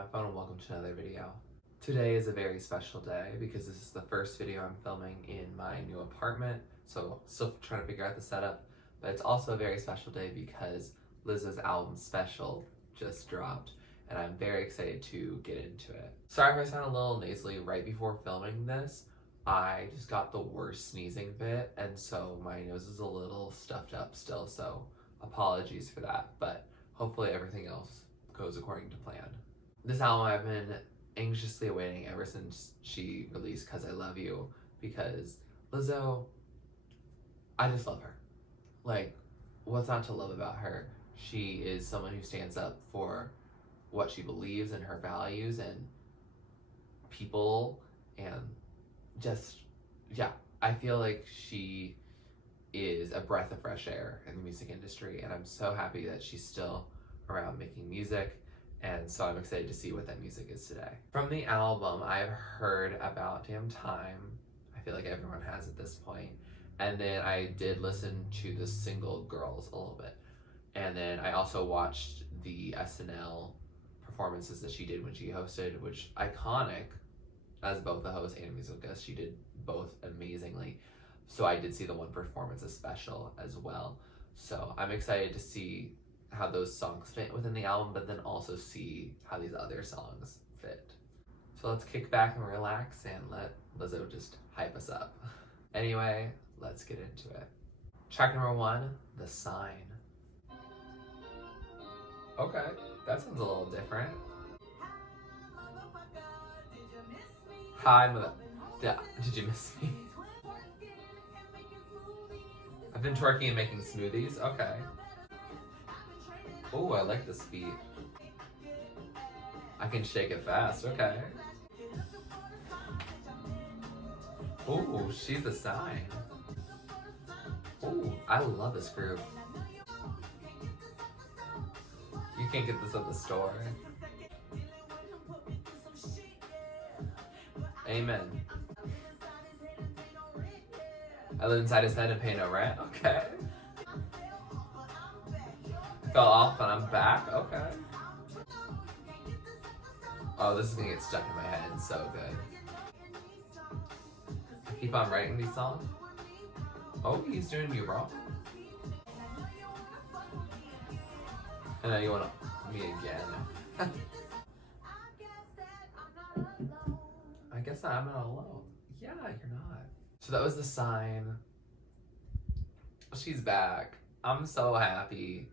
my phone and welcome to another video. Today is a very special day because this is the first video I'm filming in my new apartment, so still trying to figure out the setup, but it's also a very special day because Lizzo's album Special just dropped and I'm very excited to get into it. Sorry if I sound a little nasally right before filming this. I just got the worst sneezing fit and so my nose is a little stuffed up still, so apologies for that, but hopefully everything else goes according to plan. This album I've been anxiously awaiting ever since she released Cause I Love You, because Lizzo, I just love her. Like, what's not to love about her? She is someone who stands up for what she believes and her values and people, and just, yeah, I feel like she is a breath of fresh air in the music industry, and I'm so happy that she's still around making music, and so I'm excited to see what that music is today. From the album, I've heard About Damn Time. I feel like everyone has at this point. And then I did listen to the single Grrrls a little bit. And then I also watched the SNL performances that she did when she hosted, which iconic as both the host and musical guest. She did both amazingly. So I did see the one performance as Special as well. So I'm excited to see how those songs fit within the album, but then also see how these other songs fit. So let's kick back and relax and let Lizzo just hype us up. Anyway, let's get into it. Track number 1, The Sign. Okay, that sounds a little different. Hi, mother. Yeah, did you miss me? I've been twerking and making smoothies. Okay. Oh, I like this beat. I can shake it fast. Okay. Oh, she's a sign. Oh, I love this group. You can't get this at the store. Amen. I live inside his head and pay no rent. Okay. Fell off and I'm back. Okay. Oh, this is gonna get stuck in my head. It's so good. I keep on writing these songs. Oh, he's doing you wrong. And then you want me again. I guess I'm not alone. Yeah, you're not. So that was The Sign. She's back. I'm so happy.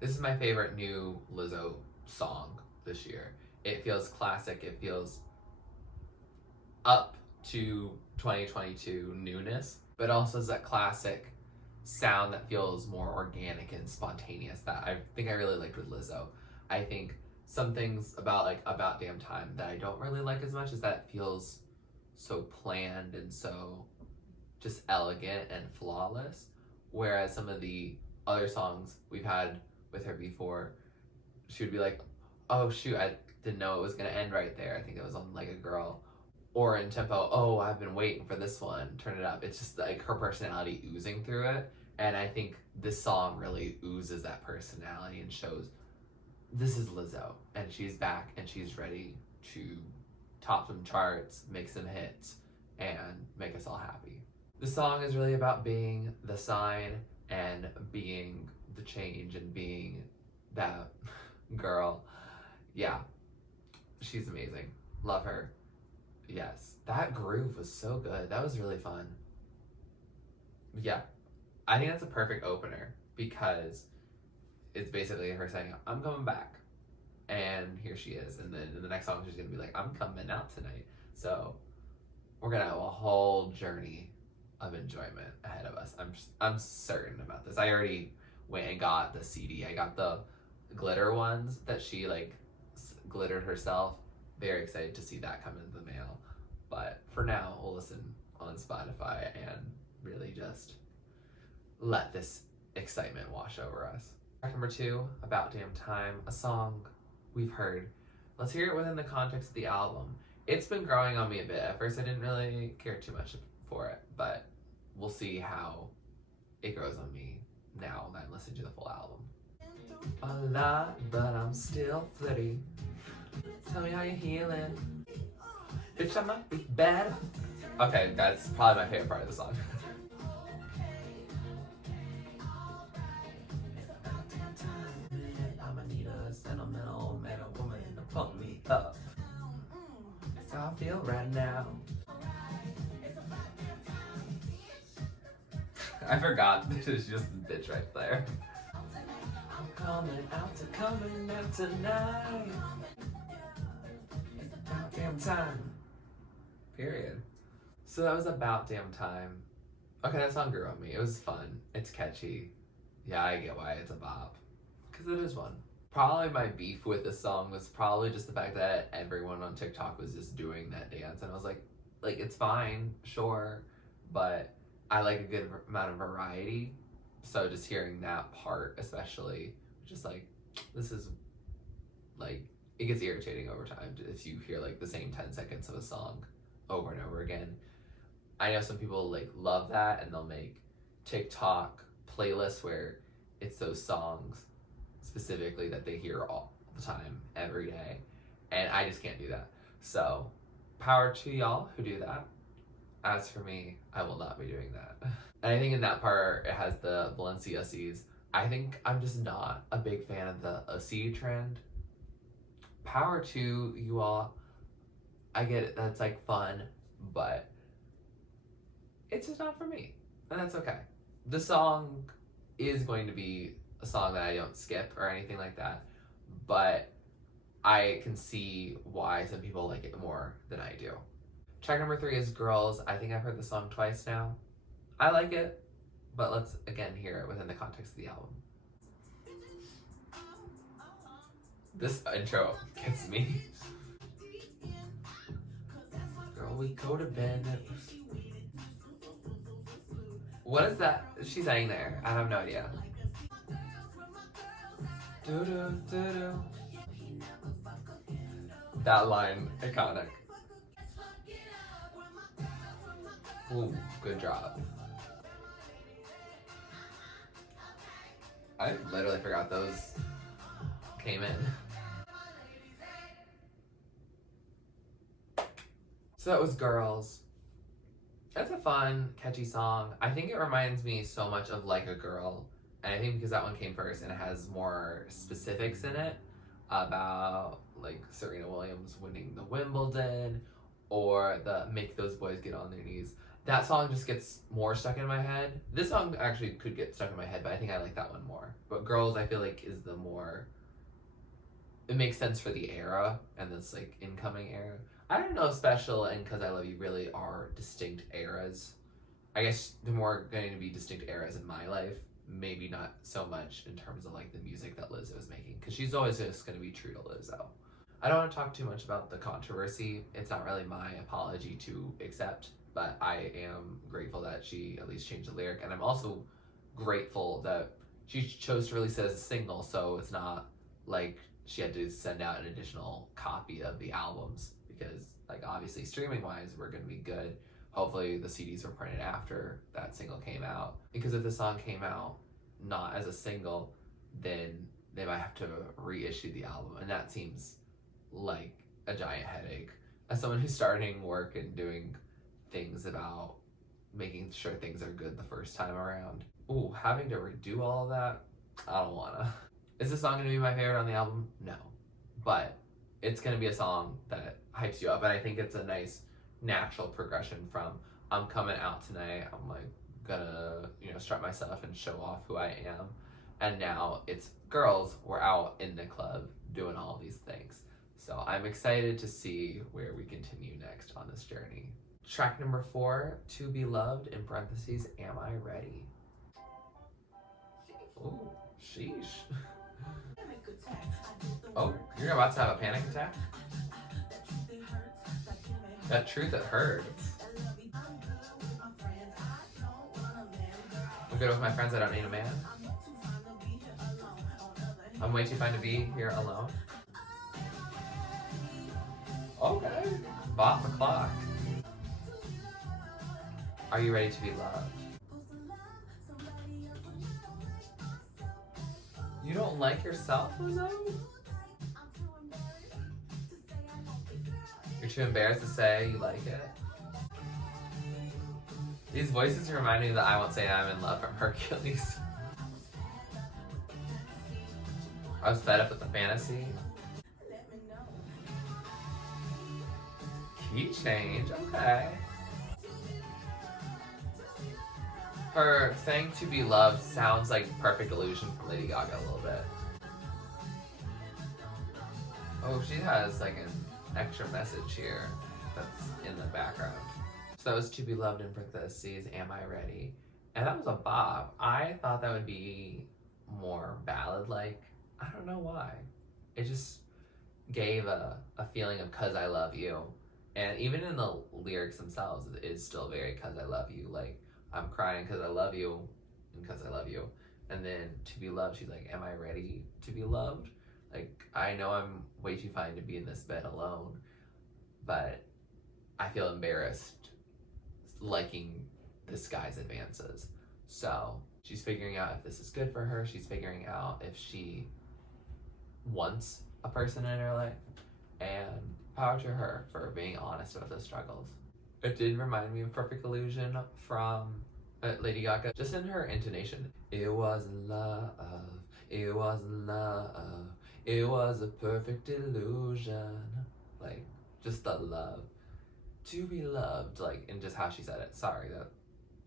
This is my favorite new Lizzo song this year. It feels classic. It feels up to 2022 newness, but also is that classic sound that feels more organic and spontaneous that I think I really liked with Lizzo. I think some things about About Damn Time that I don't really like as much is that it feels so planned and so just elegant and flawless, whereas some of the other songs we've had with her before, she would be like, oh shoot, I didn't know it was gonna end right there. I think it was on Like a Girl. Or in Tempo, oh, I've been waiting for this one, turn it up. It's just like her personality oozing through it. And I think this song really oozes that personality and shows this is Lizzo and she's back and she's ready to top some charts, make some hits, and make us all happy. The song is really about being the sign and being the change and being that girl. Yeah, she's amazing. Love her. Yes, that groove was so good. That was really fun. Yeah, I think that's a perfect opener because it's basically her saying, I'm coming back. And here she is. And then in the next song, she's going to be like, I'm coming out tonight. So we're going to have a whole journey of enjoyment ahead of us. I'm certain about this. I already went and got the CD. I got the glitter ones that she glittered herself. Very excited to see that come into the mail. But for now, we'll listen on Spotify and really just let this excitement wash over us. Track number 2, About Damn Time, a song we've heard. Let's hear it within the context of the album. It's been growing on me a bit. At first, I didn't really care too much for it, but we'll see how it grows on me now that I'm listening to the full album. A lot, but I'm still flirty. Tell me how you're healing. Bitch, I might be bad. Okay, that's probably my favorite part of the song. I'ma need a sentimental man or woman to pump me up. That's how I feel right now. I forgot this is just the bitch right there. I'm coming out tonight. It's about damn time. Period. So that was about damn time. Okay, that song grew on me. It was fun. It's catchy. Yeah, I get why it's a bop. Because it is one. Probably my beef with this song was probably just the fact that everyone on TikTok was just doing that dance. And I was like, it's fine, sure. But I like a good amount of variety. So just hearing that part especially, just like, this is like, it gets irritating over time if you hear like the same 10 seconds of a song over and over again. I know some people like love that and they'll make TikTok playlists where it's those songs specifically that they hear all the time, every day. And I just can't do that. So power to y'all who do that. As for me, I will not be doing that. And I think in that part, it has the Valencia C's. I think I'm just not a big fan of the C trend. Power to you all. I get it, that's like fun, but it's just not for me. And that's okay. The song is going to be a song that I don't skip or anything like that, but I can see why some people like it more than I do. Track number 3 is Grrrls. I think I've heard the song twice now. I like it, but let's again hear it within the context of the album. This intro gets me. Girl, we go to bed. What is that she's saying there? I have no idea. Do-do-do-do. That line, iconic. Ooh, good job. I literally forgot those came in. So that was Grrrls. That's a fun, catchy song. I think it reminds me so much of Like a Girl. And I think because that one came first and it has more specifics in it about like Serena Williams winning the Wimbledon or the Make Those Boys Get on Their Knees. That song just gets more stuck in my head. This song actually could get stuck in my head, but I think I like that one more. But Grrrls, I feel like, is the more... It makes sense for the era and this like incoming era. I don't know if Special and Cause I Love You really are distinct eras. I guess they're more going to be distinct eras in my life. Maybe not so much in terms of like the music that Lizzo is making, because she's always just going to be true to Lizzo. I don't want to talk too much about the controversy. It's not really my apology to accept, but I am grateful that she at least changed the lyric, and I'm also grateful that she chose to release it as a single, so it's not like she had to send out an additional copy of the albums, because like obviously streaming wise we're going to be good. Hopefully the CDs were printed after that single came out, because if the song came out not as a single, then they might have to reissue the album, and that seems like a giant headache. As someone who's starting work and doing things about making sure things are good the first time around, ooh, having to redo all of that, I don't wanna. Is this song gonna be my favorite on the album? No. But it's gonna be a song that hypes you up, and I think it's a nice natural progression from I'm coming out tonight, I'm like gonna, strut myself and show off who I am, and now it's Grrrls, we're out in the club doing all these things. So I'm excited to see where we continue next on this journey. Track number 4, To Be Loved, in parentheses, Am I Ready? Ooh, sheesh. Oh, you're about to have a panic attack? That truth that hurts. I'm good with my friends, I don't need a man. I'm way too fine to be here alone. Okay, bop the clock. Are you ready to be loved? You don't like yourself, Lizzo? You're too embarrassed to say you like it. These voices remind me that I Won't Say I'm in Love from Hercules. I was fed up with the fantasy. Key change, okay. Her saying to be loved sounds like Perfect Illusion from Lady Gaga a little bit. Oh, she has like an extra message here that's in the background. So that was To Be Loved in parentheses, Am I Ready? And that was a bop. I thought that would be more ballad-like. I don't know why. It just gave a feeling of "cause I love you." And even in the lyrics themselves, it is still very "cause I love you." Like, I'm crying because I love you and because I love you. And then To Be Loved, she's like, am I ready to be loved? Like, I know I'm way too fine to be in this bed alone, but I feel embarrassed liking this guy's advances. So she's figuring out if this is good for her. She's figuring out if she wants a person in her life, and power to her for being honest about the struggles. It did remind me of Perfect Illusion from Lady Gaga, just in her intonation. It wasn't love, it wasn't love, it was a perfect illusion. Like, just the love. To be loved, like, and just how she said it. Sorry, that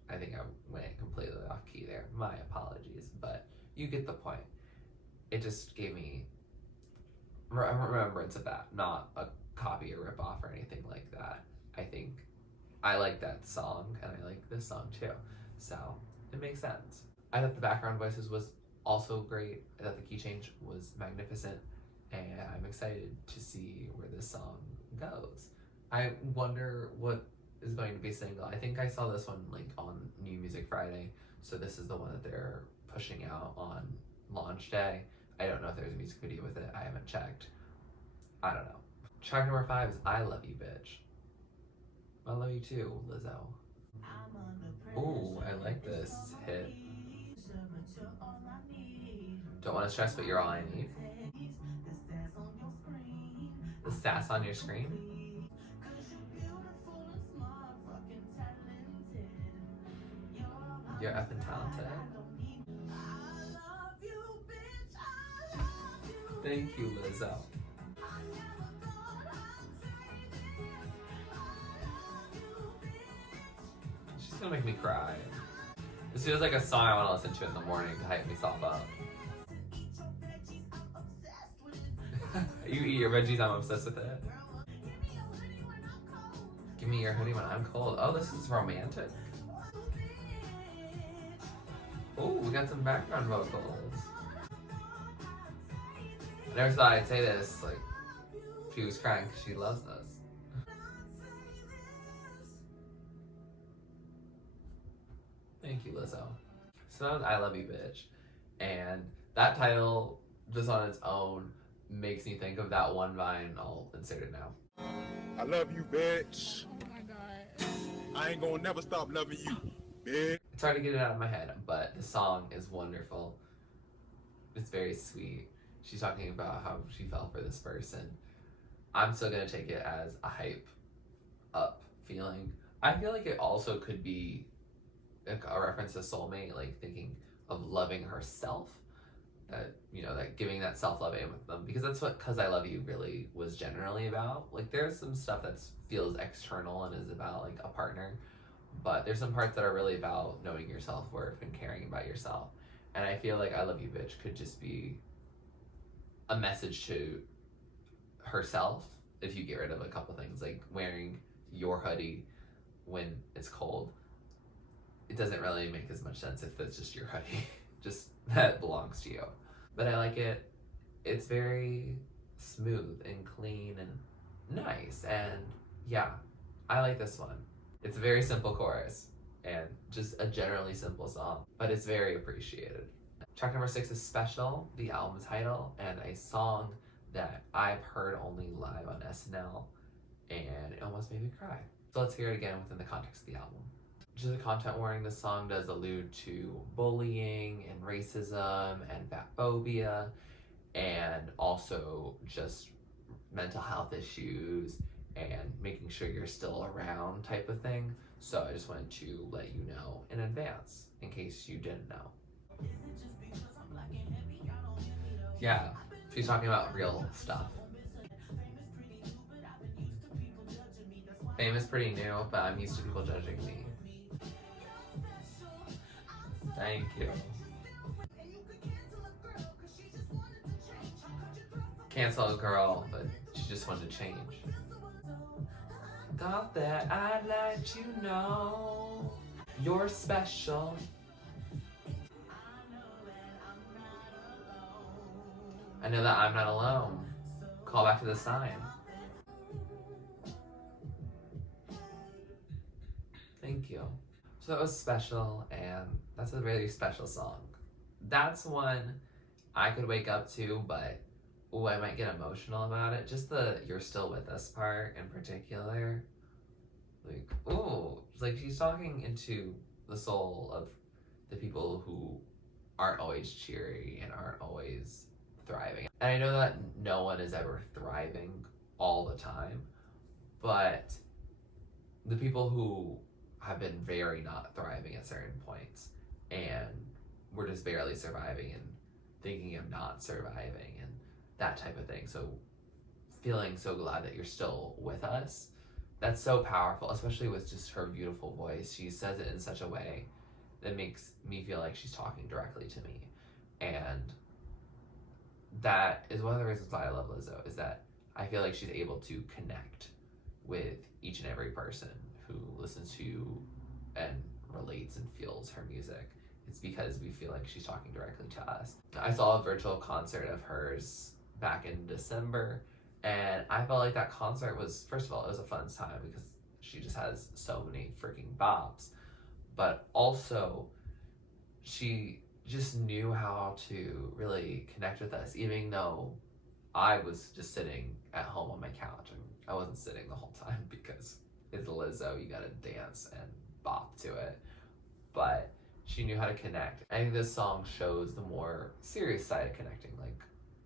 I think I went completely off key there. My apologies, but you get the point. It just gave me a remembrance of that, not a copy or rip off or anything like that. I think I like that song, and I like this song too, so it makes sense. I thought the background voices was also great. I thought the key change was magnificent, and I'm excited to see where this song goes. I wonder what is going to be single. I think I saw this one like on New Music Friday, so this is the one that they're pushing out on launch day. I don't know if there's a music video with it. I haven't checked. I don't know. Track number 5 is I Love You, Bitch. I love you too, Lizzo. Ooh, I like this hit. Don't want to stress, but you're all I need. The sass on your screen. You're effing talented. Thank you, Lizzo. She's gonna make me cry. This feels like a song I want to listen to in the morning to hype myself up. You eat your veggies, I'm obsessed with it. Give me your hoodie when I'm cold. Oh, this is romantic. Oh, we got some background vocals. I never thought I'd say this, like, she was crying because she loves us. Thank you, Lizzo. So that was I Love You, Bitch. And that title, just on its own, makes me think of that one Vine. I'll insert it now. I love you, bitch. Oh my god. I ain't gonna never stop loving you, bitch. It's hard to get it out of my head, but the song is wonderful. It's very sweet. She's talking about how she fell for this person. I'm still gonna take it as a hype up feeling. I feel like it also could be a reference to soulmate, like thinking of loving herself, that, you know, that giving that self-love in with them, because that's what "Cause I Love You" really was generally about. Like, there's some stuff that feels external and is about like a partner, but there's some parts that are really about knowing your self-worth and caring about yourself. And I feel like I Love You, Bitch could just be a message to herself if you get rid of a couple things, like wearing your hoodie when it's cold. It doesn't really make as much sense if that's just your hoodie. Just that belongs to you. But I like it. It's very smooth and clean and nice. And yeah, I like this one. It's a very simple chorus and just a generally simple song, but it's very appreciated. Track number 6 is Special, the album title, and a song that I've heard only live on SNL, and it almost made me cry. So let's hear it again within the context of the album. Just a content warning, this song does allude to bullying and racism and fatphobia, and also just mental health issues and making sure you're still around type of thing. So I just wanted to let you know in advance in case you didn't know. Yeah, she's talking about real stuff. Fame is pretty new, but I'm used to people judging me. Thank you. Cancel a girl, but she just wanted to change. Thought that I'd let you know you're special. I know that I'm not alone. Call back to the sign. Thank you. So that was special, and that's a really special song. That's one I could wake up to, but ooh, I might get emotional about it. Just the "You're Still With Us" part in particular. Like, ooh, it's like she's talking into the soul of the people who aren't always cheery and aren't always thriving. And I know that no one is ever thriving all the time, but the people who have been very not thriving at certain points and we're just barely surviving and thinking of not surviving and that type of thing. So feeling so glad that you're still with us, that's so powerful, especially with just her beautiful voice. She says it in such a way that makes me feel like she's talking directly to me. And that is one of the reasons why I love Lizzo, is that I feel like she's able to connect with each and every person who listens to and relates and feels her music. It's because we feel like she's talking directly to us. I saw a virtual concert of hers back in December, and I felt like that concert was, first of all, it was a fun time because she just has so many freaking bops, but also she just knew how to really connect with us, even though I was just sitting at home on my couch and I wasn't sitting the whole time because it's Lizzo, you gotta dance and bop to it. But she knew how to connect. I think this song shows the more serious side of connecting, like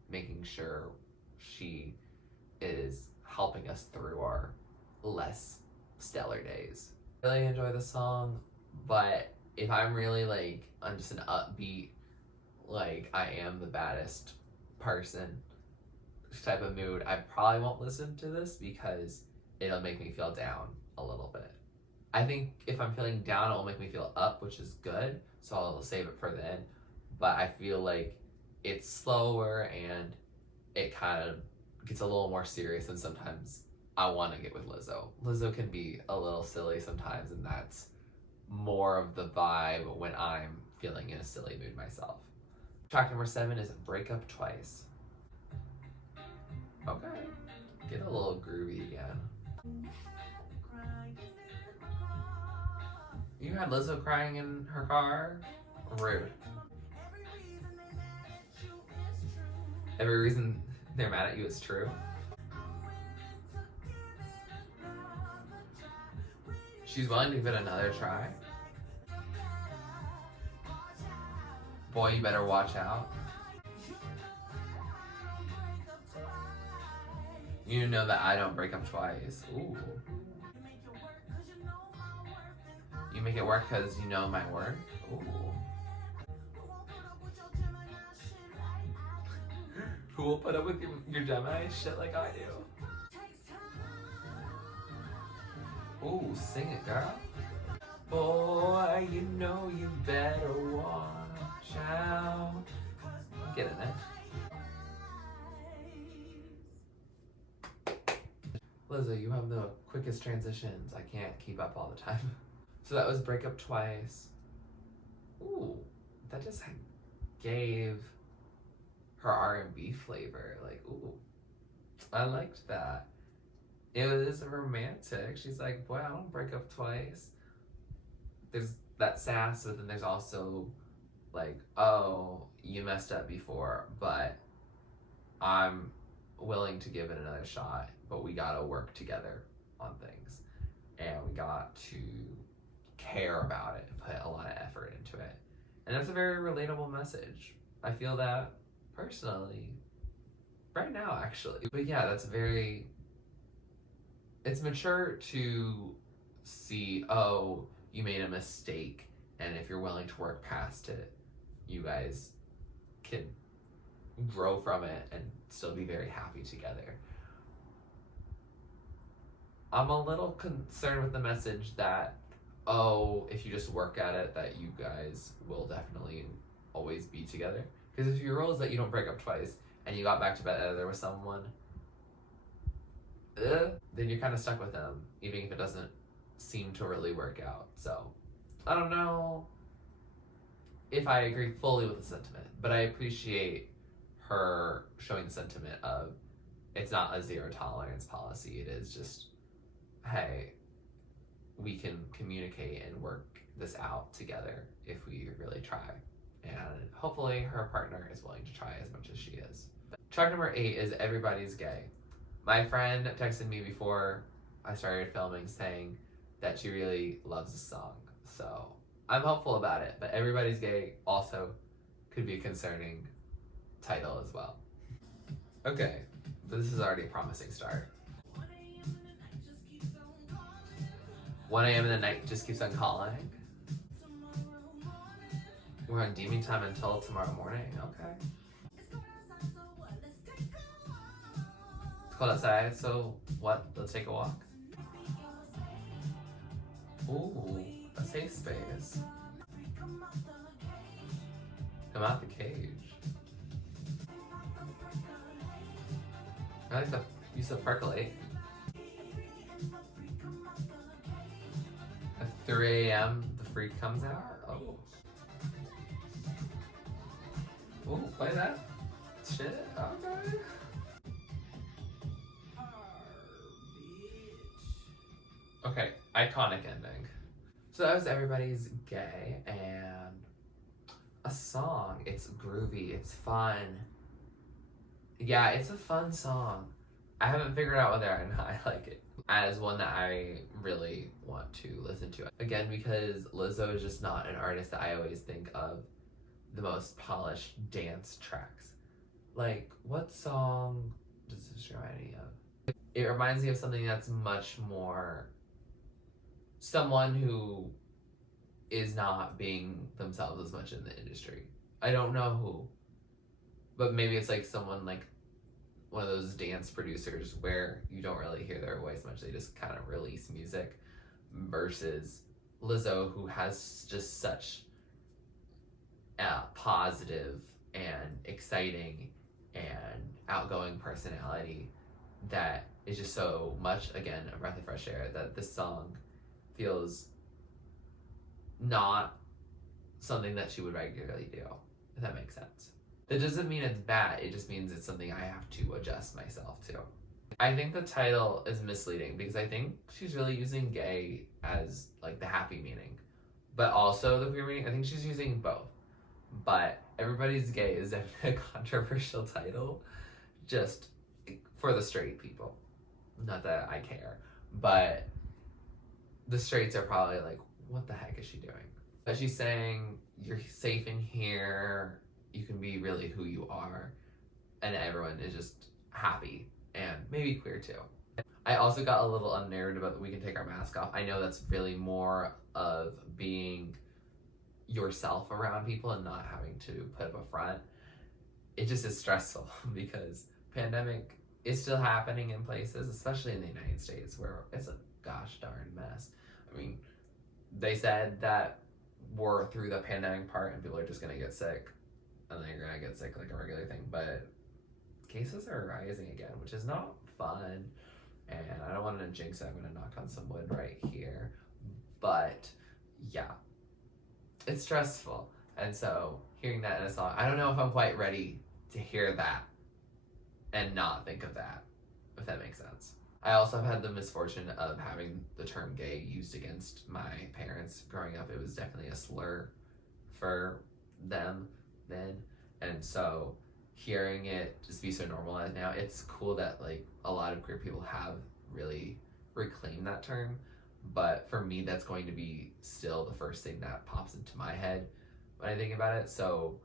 making sure she is helping us through our less stellar days. I really enjoy the song, but if I'm really like, I'm just an upbeat, like I am the baddest person type of mood, I probably won't listen to this because it'll make me feel down a little bit. I think if I'm feeling down, it'll make me feel up, which is good, so I'll save it for then. But I feel like it's slower and it kind of gets a little more serious, and sometimes I want to get with Lizzo. Lizzo can be a little silly sometimes, and that's more of the vibe when I'm feeling in a silly mood myself. Track number 7 is Break Up Twice. Okay, get a little groovy again. You had Lizzo crying in her car? Rude. Every reason they're mad at you is true. She's willing to give it another try. Boy, you better watch out. You know that I don't break up twice. Ooh. You make it work because you know my worth? Ooh. Who will put up with your Gemini shit like I do? Ooh, sing it, girl. Boy, you know you better watch out. Get in there. Lizzo, you have the quickest transitions. I can't keep up all the time. So that was Break Up Twice. Ooh, that just gave her R&B flavor. Like, ooh, I liked that. It was romantic. She's like, boy, I don't break up twice. There's that sass, but then there's also like, oh, you messed up before, but I'm willing to give it another shot, but we gotta work together on things. And we got to care about it and put a lot of effort into it. And that's a very relatable message. I feel that personally right now, actually. But yeah, that's very it's mature to see, oh, you made a mistake, and if you're willing to work past it, you guys can grow from it and still be very happy together. I'm a little concerned with the message that, oh, if you just work at it, that you guys will definitely always be together. Because if your rule is that you don't break up twice and you got back together with someone, then you're kind of stuck with them, even if it doesn't seem to really work out. So, I don't know if I agree fully with the sentiment, but I appreciate her showing the sentiment of it's not a zero tolerance policy. It is just, hey, we can communicate and work this out together if we really try. And hopefully her partner is willing to try as much as she is. Track number 8 is Everybody's Gay. My friend texted me before I started filming saying that she really loves the song. So I'm hopeful about it, but Everybody's Gay also could be a concerning title as well. Okay, this is already a promising start. 1 a.m. in the night just keeps on calling. We're on demon time until tomorrow morning. Okay. It's cold outside, so what? Let's take a walk. Ooh, a safe space. Come out the cage. I like the use of percolate. At 3 a.m. the freak comes out. Oh. Ooh, play that. Shit. Okay. Okay, iconic ending. So that was Everybody's Gay, and a song. It's groovy, it's fun. Yeah, it's a fun song. I haven't figured out whether or not I like it as one that I really want to listen to. Again, because Lizzo is just not an artist that I always think of the most polished dance tracks. Like, what song does this remind me of? It reminds me of something that's much more someone who is not being themselves as much in the industry. I don't know who, but maybe it's like someone like one of those dance producers where you don't really hear their voice much. They just kind of release music, versus Lizzo, who has just such a positive and exciting and outgoing personality that is just so much, again, a breath of fresh air, that this song feels not something that she would regularly do, if that makes sense. That doesn't mean it's bad, it just means it's something I have to adjust myself to. I think the title is misleading because I think she's really using gay as like the happy meaning, but also the queer meaning. I think she's using both. But Everybody's Gay is definitely a controversial title, just for the straight people. Not that I care, but the straights are probably like, what the heck is she doing? But she's saying, you're safe in here, you can be really who you are, and everyone is just happy, and maybe queer too. I also got a little unnerved about that we can take our mask off. I know that's really more of being yourself around people and not having to put up a front. It just is stressful because pandemic is still happening in places, especially in the United States, where it's a gosh darn mess. I mean, they said that we're through the pandemic part and people are just gonna get sick, and they're gonna get sick like a regular thing, but cases are rising again, which is not fun, and I don't want to jinx it. I'm gonna knock on some wood right here, but yeah, it's stressful. And so hearing that in a song, I don't know if I'm quite ready to hear that and not think of that, if that makes sense. I also have had the misfortune of having the term gay used against my parents growing up. It was definitely a slur for them then. And so hearing it just be so normalized now, it's cool that like a lot of queer people have really reclaimed that term. But for me, that's going to be still the first thing that pops into my head when I think about it. So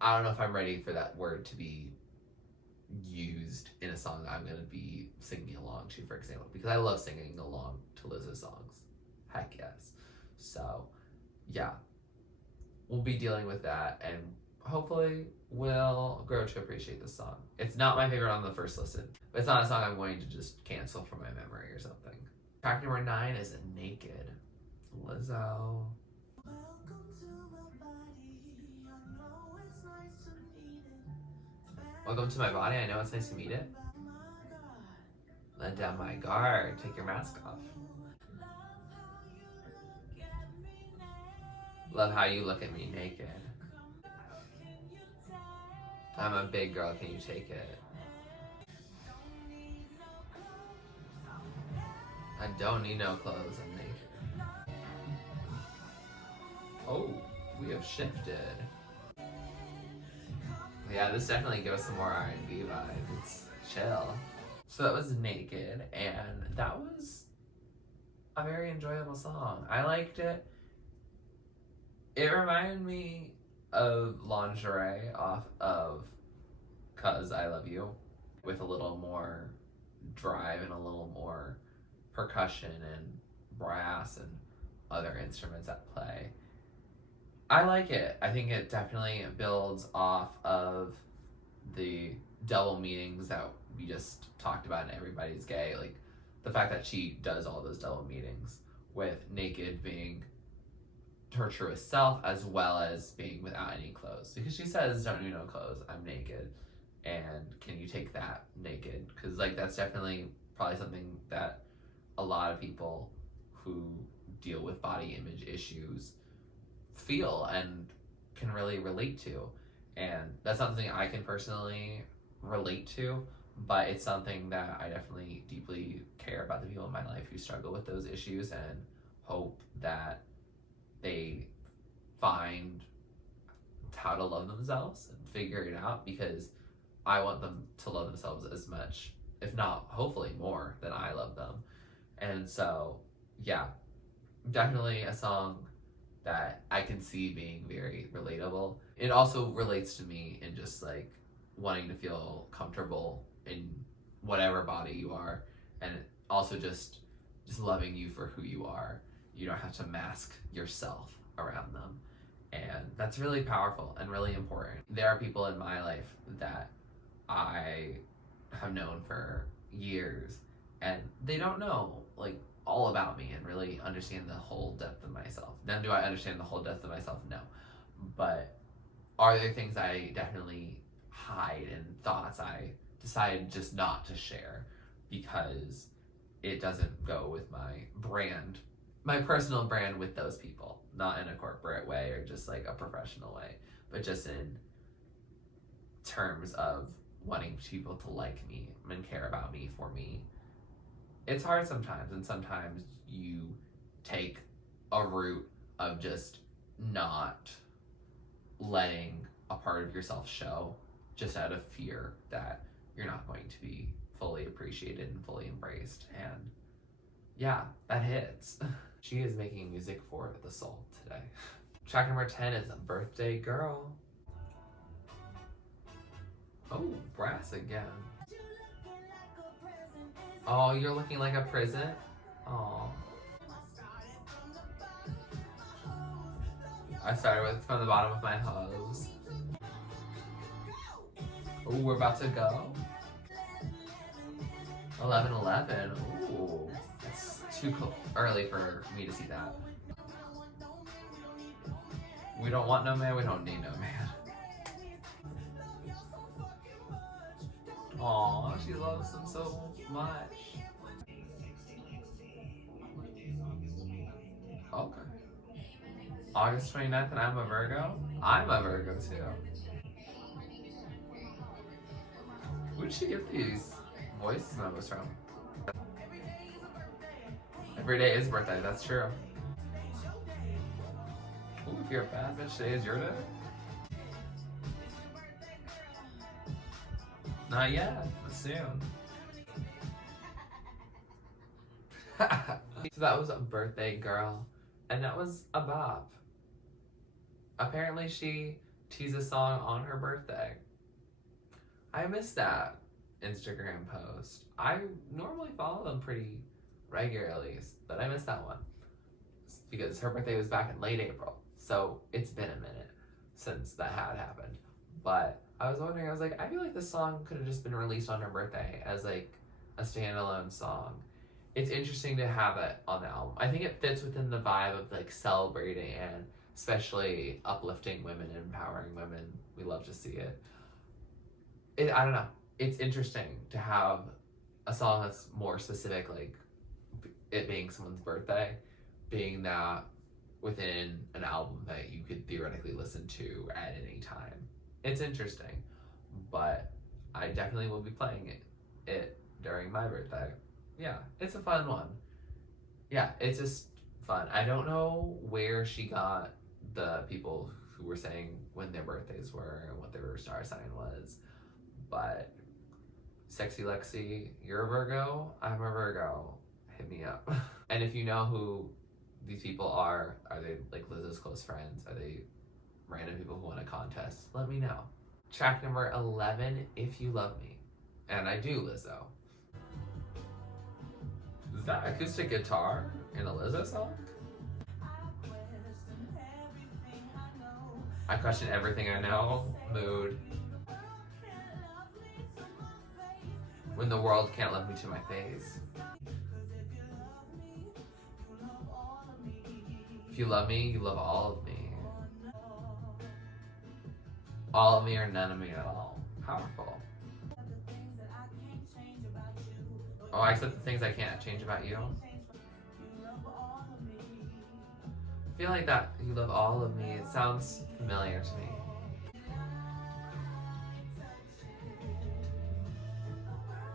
I don't know if I'm ready for that word to be used in a song I'm gonna be singing along to, for example, because I love singing along to Lizzo songs. Heck yes. So, yeah, we'll be dealing with that, and hopefully we'll grow to appreciate this song. It's not my favorite on the first listen, but it's not a song I'm going to just cancel from my memory or something. Track number 9 is Naked. Lizzo. Welcome to my body. I know it's nice to meet it. Let down my guard. Take your mask off. Love how you look at me naked. I'm a big girl. Can you take it? I don't need no clothes. I'm naked. Oh, we have shifted. Yeah, this definitely gives us some more R&B vibes. It's chill. So that was Naked, and that was a very enjoyable song. I liked it. It reminded me of Lingerie off of 'Cause I Love You, with a little more drive and a little more percussion and brass and other instruments at play. I like it. I think it definitely builds off of the double meanings that we just talked about in Everybody's Gay. Like, the fact that she does all those double meanings, with naked being her truest self as well as being without any clothes. Because she says, don't need no clothes, I'm naked. And can you take that naked? Because, like, that's definitely probably something that a lot of people who deal with body image issues feel and can really relate to. And that's something I can personally relate to, but it's something that I definitely deeply care about the people in my life who struggle with those issues, and hope that they find how to love themselves and figure it out, because I want them to love themselves as much, if not hopefully more, than I love them. And so, yeah, definitely a song that I can see being very relatable. It also relates to me in just like wanting to feel comfortable in whatever body you are, and also just loving you for who you are. You don't have to mask yourself around them. And that's really powerful and really important. There are people in my life that I have known for years, and they don't know like all about me and really understand the whole depth of myself. Now, do I understand the whole depth of myself? No. But are there things I definitely hide and thoughts I decide just not to share because it doesn't go with my brand, my personal brand with those people, not in a corporate way or just like a professional way, but just in terms of wanting people to like me and care about me for me. It's hard sometimes, and sometimes you take a route of just not letting a part of yourself show, just out of fear that you're not going to be fully appreciated and fully embraced. And yeah, that hits. She is making music for the soul today. Track number 10 is Birthday Girl. Oh, brass again. Oh, you're looking like a present? Aw. I started with From the Bottom of My Hose. Ooh, we're about to go. 11:11. Ooh, it's too early for me to see that. We don't want no man, we don't need no man. Aw, she loves him so much. Okay. August 29th, and I'm a Virgo? I'm a Virgo too. Who did she get these voice memos from? Every day is birthday, that's true. Ooh, if you're a bad bitch, today is your day? Not yet, but soon. So that was a Birthday Girl, and that was a bop. Apparently she teased a song on her birthday. I missed that Instagram post. I normally follow them pretty regularly, but I missed that one because her birthday was back in late April. So it's been a minute since that had happened. But I was wondering, I was like, I feel like this song could have just been released on her birthday as like a standalone song. It's interesting to have it on the album. I think it fits within the vibe of like celebrating and especially uplifting women and empowering women. We love to see it. I don't know. It's interesting to have a song that's more specific, like it being someone's birthday, being that within an album that you could theoretically listen to at any time. It's interesting, but I definitely will be playing it during my birthday. Yeah, it's a fun one. Yeah, it's just fun. I don't know where she got the people who were saying when their birthdays were and what their star sign was, but Sexy Lexi, you're a Virgo, I'm a Virgo. Hit me up. And if you know who these people are they like Lizzo's close friends? Are they random people who won a contest? Let me know. Track number 11, If You Love Me. And I do Lizzo. Is that acoustic guitar in a Lizzo song? I question everything I know. Mood. When the world can't love me to my face. If you love me, you love all of me. All of me or none of me at all. Powerful. Oh, I accept the things I can't change about you. I feel like that, you love all of me. It sounds familiar to me.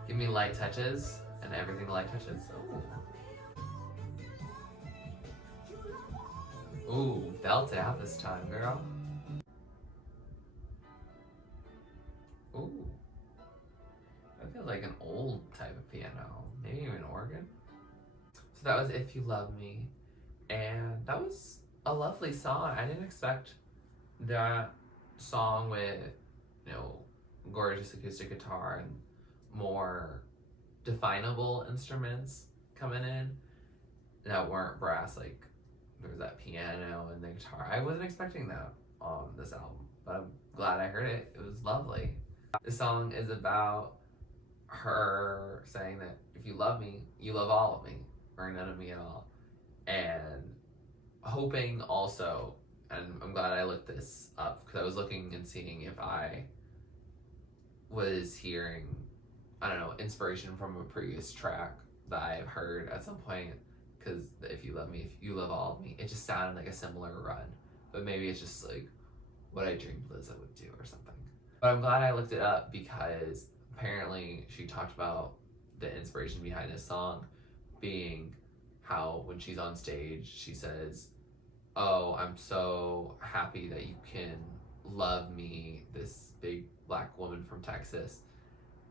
Give me light touches and everything light touches. Ooh. Ooh, belt it out this time, girl. Ooh. That feels like an old type of piano. Maybe even organ. So that was If You Love Me. And that was a lovely song. I didn't expect that song with, gorgeous acoustic guitar and more definable instruments coming in that weren't brass. Like there was that piano and the guitar. I wasn't expecting that on this album, but I'm glad I heard it. It was lovely. This song is about her saying that if you love me, you love all of me, or none of me at all. And hoping also, and I'm glad I looked this up because I was looking and seeing if I was hearing, inspiration from a previous track that I've heard at some point, because if you love me, if you love all of me, it just sounded like a similar run, but maybe it's just like what I dreamed Lizzo would do or something. But I'm glad I looked it up because apparently she talked about the inspiration behind this song being how when she's on stage, she says, "Oh, I'm so happy that you can love me, this big black woman from Texas,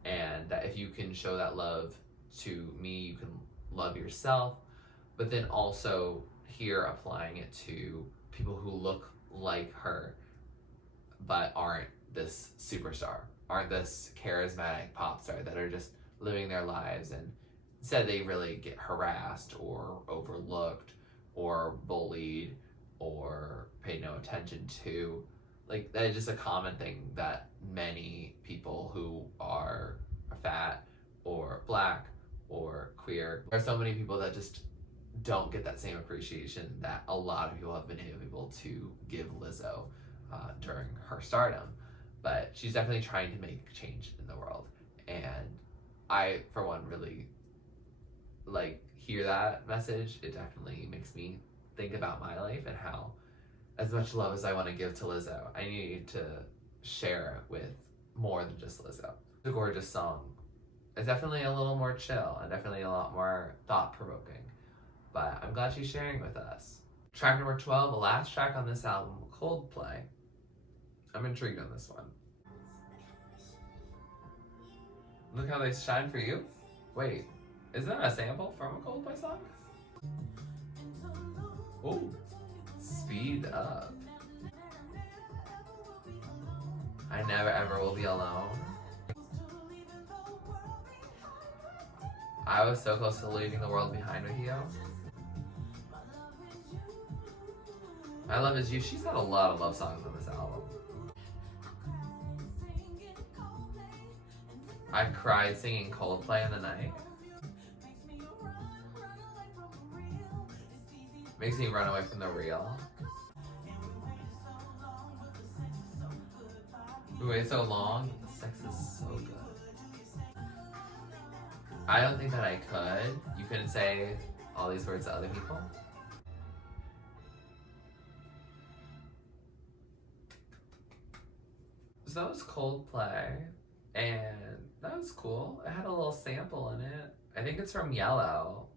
and that if you can show that love to me, you can love yourself." But then also here applying it to people who look like her but aren't this superstar, aren't this charismatic pop star, that are just living their lives, and instead they really get harassed or overlooked or bullied or paid no attention to. Like, that is just a common thing that many people who are fat or black or queer, there are so many people that just don't get that same appreciation that a lot of people have been able to give Lizzo during her stardom. But she's definitely trying to make change in the world, and I, for one, really hear that message. It definitely makes me think about my life and how, as much love as I want to give to Lizzo, I need to share it with more than just Lizzo. It's a gorgeous song. It's definitely a little more chill and definitely a lot more thought-provoking, but I'm glad she's sharing with us. Track number 12, the last track on this album, Coldplay. I'm intrigued on this one. Look how they shine for you. Wait, isn't that a sample from a Coldplay song? Oh, Speed Up. I Never Ever Will Be Alone. I was so close to leaving the world behind with you. My Love Is You. She's got a lot of love songs on this album. I cried singing Coldplay in the night. Makes me run away from the real. We wait so long. The sex is so good. I don't think that I could. You couldn't say all these words to other people. So that was Coldplay, and that was cool. It had a little sample in it. I think it's from Yellow.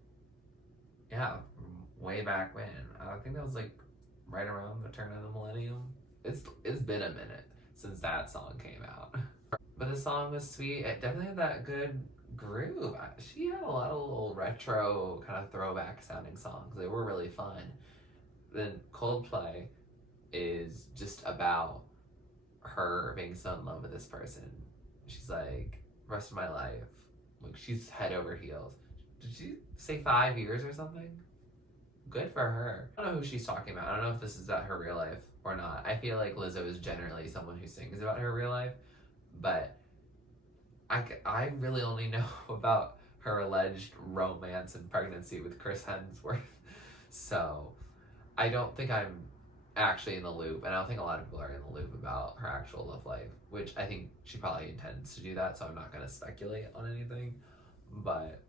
Yeah, from way back when. I think that was like right around the turn of the millennium. It's been a minute since that song came out. But the song was sweet. It definitely had that good groove. She had a lot of little retro kind of throwback sounding songs. They were really fun. Then Coldplay is just about her being so in love with this person. She's like, rest of my life. Like, she's head over heels. Did she say 5 years or something? Good for her. I don't know who she's talking about. I don't know if this is about her real life or not. I feel like Lizzo is generally someone who sings about her real life, but I really only know about her alleged romance and pregnancy with Chris Hemsworth. So I don't think I'm actually in the loop, and I don't think a lot of people are in the loop about her actual love life, which I think she probably intends to do that, so I'm not going to speculate on anything, but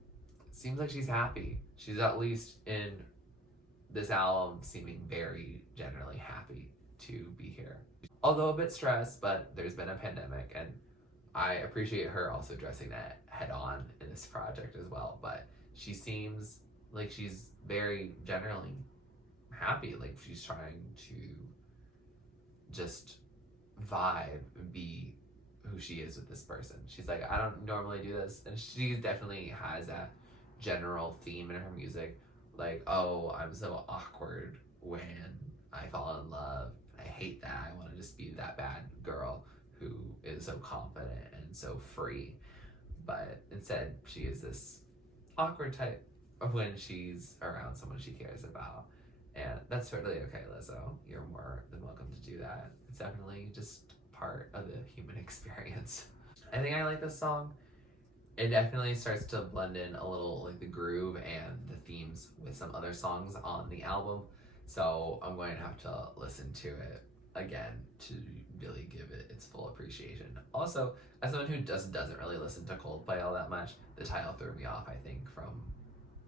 it seems like she's happy. She's at least in this album seeming very generally happy to be here. Although a bit stressed, but there's been a pandemic, and I appreciate her also addressing that head on in this project as well, but she seems like she's very generally happy. Like, she's trying to just vibe and be who she is with this person. She's like, I don't normally do this, and she definitely has that general theme in her music, like, oh, I'm so awkward when I fall in love. I hate that. I want to just be that bad girl who is so confident and so free. But instead, she is this awkward type of when she's around someone she cares about. And that's totally okay, Lizzo. You're more than welcome to do that. It's definitely just part of the human experience. I think I like this song. It definitely starts to blend in a little, like, the groove and the themes with some other songs on the album. So I'm going to have to listen to it again to really give it its full appreciation. Also, as someone who doesn't really listen to Coldplay all that much, the title threw me off, I think, from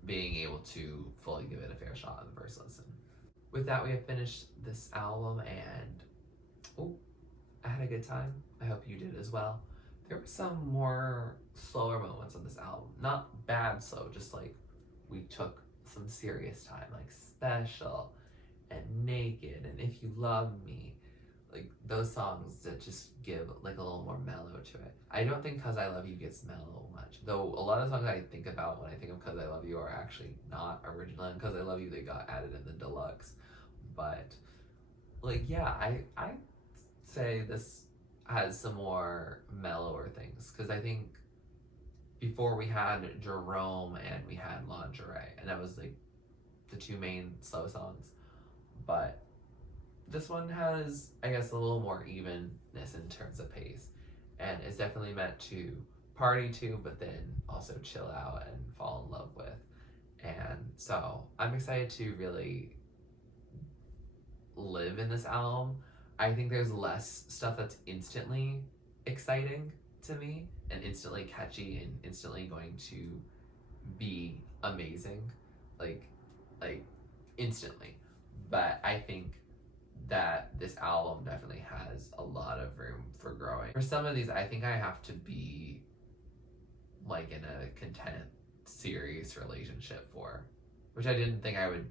being able to fully give it a fair shot on the first listen. With that, we have finished this album, and I had a good time. I hope you did as well. There were some more slower moments on this album. Not bad slow, just like we took some serious time, like Special and Naked and If You Love Me. Like, those songs that just give like a little more mellow to it. I don't think Cause I Love You gets mellow much, though a lot of songs I think about when I think of Cause I Love You are actually not original, and Cause I Love You they got added in the deluxe. But like, yeah, I say this has some more mellower things, because I think before we had Jerome and we had Lingerie, and that was like the two main slow songs. But this one has, I guess, a little more evenness in terms of pace, and it's definitely meant to party to, but then also chill out and fall in love with. And so I'm excited to really live in this album. I think there's less stuff that's instantly exciting to me and instantly catchy and instantly going to be amazing, like instantly. But I think that this album definitely has a lot of room for growing. For some of these, I think I have to be like in a content, serious relationship for, which I didn't think I would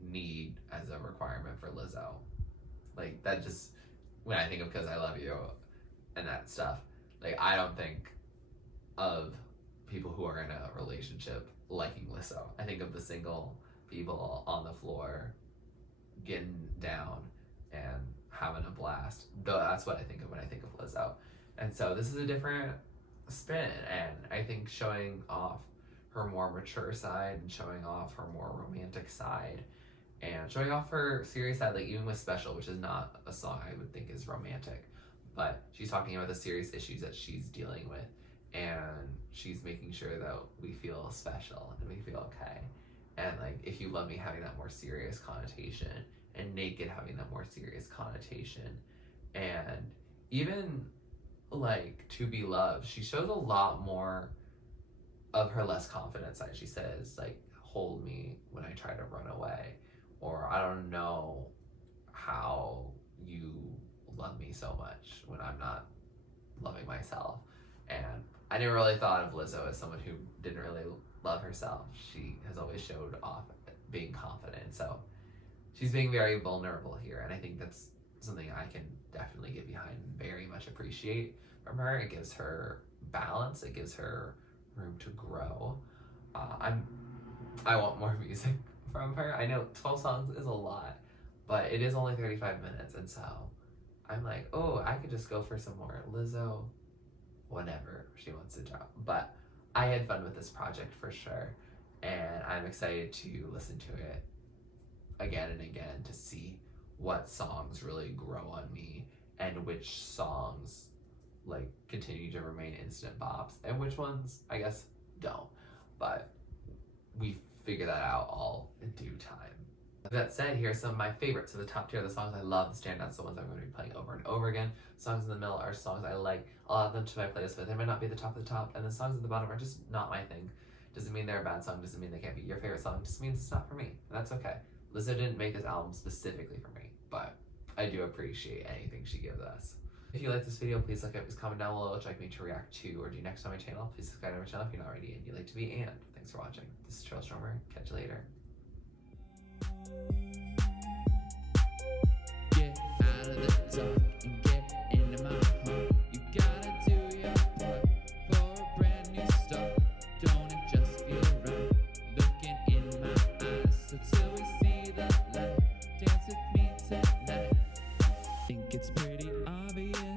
need as a requirement for Lizzo. Like, that just, when I think of Cause I Love You and that stuff, like, I don't think of people who are in a relationship liking Lizzo. I think of the single people on the floor getting down and having a blast. Though that's what I think of when I think of Lizzo. And so this is a different spin, and I think showing off her more mature side and showing off her more romantic side and showing off her serious side, like even with Special, which is not a song I would think is romantic, but she's talking about the serious issues that she's dealing with, and she's making sure that we feel special and we feel okay. And like If You Love Me having that more serious connotation, and Naked having that more serious connotation, and even like To Be Loved, she shows a lot more of her less confident side. She says like, hold me when I try to run away, or I don't know how you love me so much when I'm not loving myself. And I never really thought of Lizzo as someone who didn't really love herself. She has always showed off being confident, so she's being very vulnerable here, and I think that's something I can definitely get behind and very much appreciate from her. It gives her balance, it gives her room to grow. I want more music from her. I know 12 songs is a lot, but it is only 35 minutes, and so I'm like, oh, I could just go for some more Lizzo, whatever she wants to drop. But I had fun with this project for sure, and I'm excited to listen to it again and again to see what songs really grow on me and which songs like continue to remain instant bops and which ones I guess don't. But we figure that out all in due time. That said, here's some of my favorites. So the top tier of the songs I love, the standouts, the ones I'm going to be playing over and over again. Songs in the middle are songs I like. I'll add them to my playlist, but they might not be the top of the top. And the songs at the bottom are just not my thing. Doesn't mean they're a bad song, doesn't mean they can't be your favorite song, just means it's not for me. And that's okay. Lizzo didn't make this album specifically for me, but I do appreciate anything she gives us. If you like this video, please like it, please comment down below what you'd like me to react to or do next on my channel. Please subscribe to my channel if you're not already and you'd like to be, and thanks for watching. This is TurtleStormer. Catch you later. Get out of the dark and get into my heart. You gotta do your part for a brand new start. Don't it just feel right? Looking in my eyes, so till we see the light, dance with me tonight. Think it's pretty obvious